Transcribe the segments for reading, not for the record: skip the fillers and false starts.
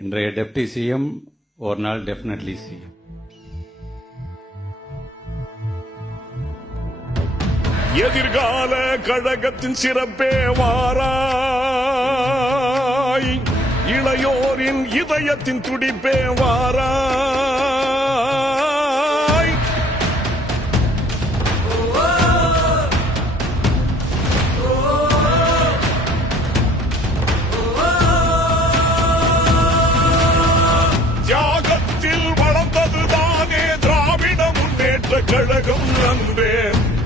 இன்றைய deputy CM ஒரு நாள் டெஃபினெட்லி சிஎம். எதிர்கால கழகத்தின் சிறப்பே வாராய், இளையோரின் இதயத்தின் துடிப்பே வாராய். தியாகத்தில் வளர்ந்ததுதானே திராவிட முன்னேற்ற கழகம் நன்றே.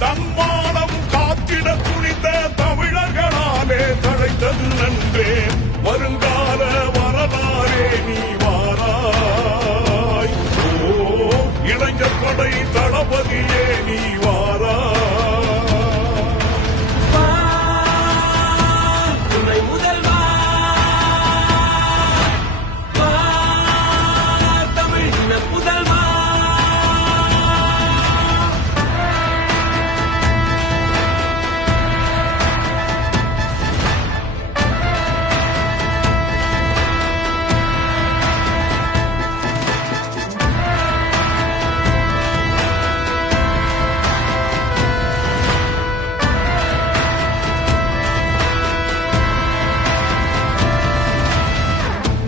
தன்மானம் காத்திட துணிந்த தமிழர்களாலே தழைத்தது நன்றே. வருங்கால வரலாறே நீ வாராய், இளைஞர் படை தளபதியே நீ வாராய்.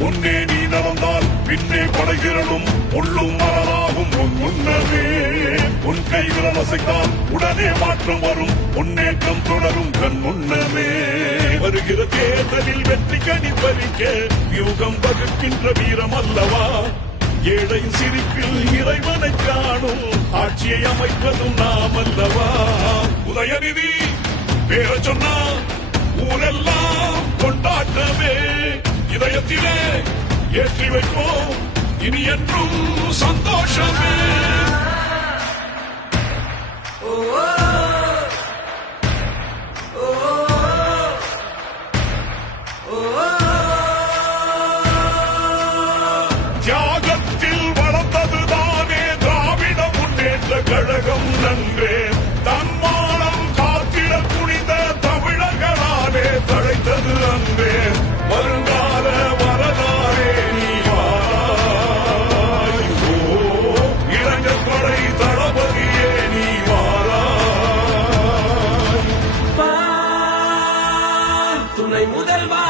முன்னே நீ நடந்தால் பின்னே படைகிறனும் உள்ளும் மரமாகும் உன் முன்னமே. உன் கைவிரல் அசைத்தால் உடனே மாற்றம் வரும், முன்னேற்றம் தொடரும் கண் முன்னமே. வருகிற தேர்தலில் வெற்றி கனி பறிக்க யூகம் வகுக்கின்ற வீரம் அல்லவா. ஏழையின் சிரிப்பில் இறைவனை காணும் ஆட்சியை அமைப்பதும் நாம் அல்லவா. உதயநிதி பேர சொன்னா ஊரெல்லாம் கொண்டாட்டமே. இதயத்திலே ஏற்றி வைப்போம் இனி என்றும் சந்தோஷமே. தியாகத்தில் வளர்ந்ததுதானே திராவிட முன்னேற்ற கழகம் நன்றே. தன்மானம் காத்திட துணிந்த தமிழர்களாலே தழைத்தது அன்றே. வருங்கால வரலாறே நீ வாராய், இளைஞர் படை தளபதியே நீ வாராய். துணை முதல்வா